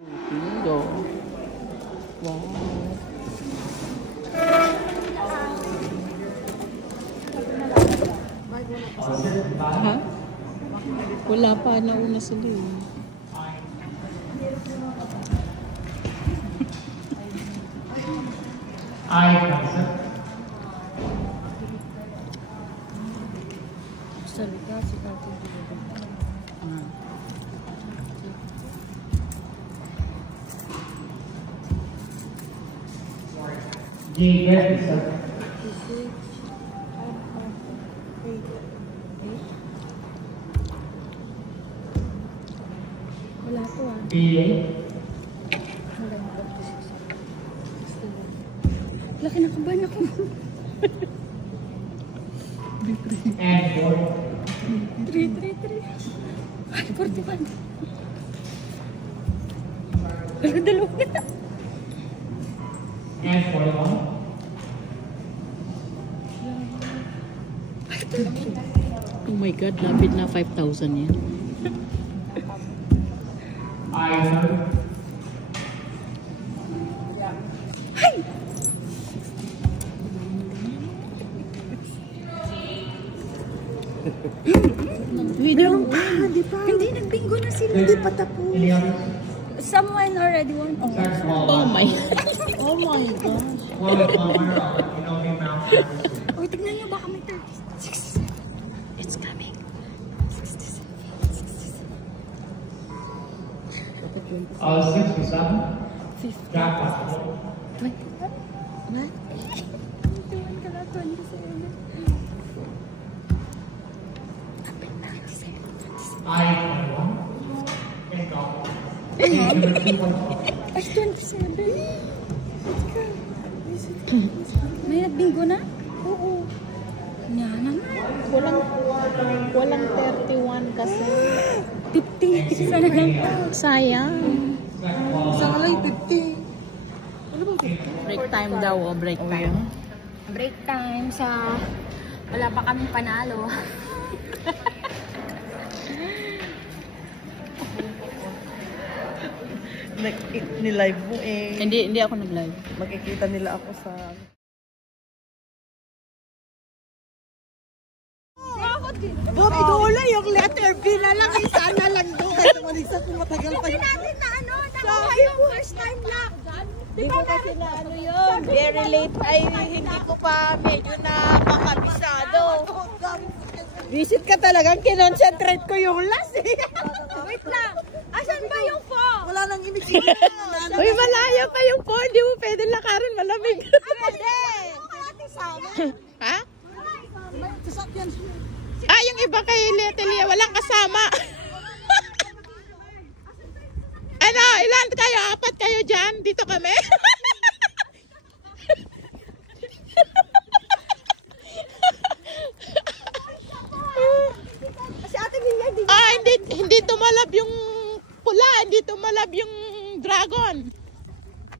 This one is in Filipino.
Bingo. Wow. Ha? Wala pa, nauna sila eh. Salita si Tatay wala po ah. Laki na kabahan ako. And 333. Ay, 41. Dalawa na. And 41. Oh my God, lapit na 5,000 yan. Meron pa, di ba? Hindi, nagbingo na sila. Hindi pa tapos. Someone already won. Oh my. Oh my gosh. Oh, tignan nyo, baka may 36. It's coming. 67. Jackpot. Wait, what? What? 21 ka na, 27. Ay, 27. May nagbingo na? Oo. Yan na. Walang 31 kasi. 50. Isa na lang. Sayang. Isa na lang 50. Ano ba 50? Break time daw o break time. Break time sa... Wala pa kaming panalo. Nilive mo eh. Hindi ako nag-live. Makikita nila ako sa... Bob, idola yung letter B na lang. Sana lang doon. Kasi malisa kung matagal pa yun. natin na ano, nakuha yung first time lock. Di ko kasi na ano yun. Very late. Ay, hindi ko pa medyo nakakabisado. Visit ka talagang kinoncentrate ko yung last eh. Wait lang. Asan ba yung phone? Wala nang ibigay. Uy, malayo pa yung phone. Di mo pwede lakarin, malamig. Pwede. Ha? Sasakyan siya. Ah, yung iba kay Letelia, walang kasama. Ano, ilan kayo? 4 kayo dyan? Dito kami? Kasi ating hindi. Ah, hindi tumalab yung pula, hindi tumalab yung dragon.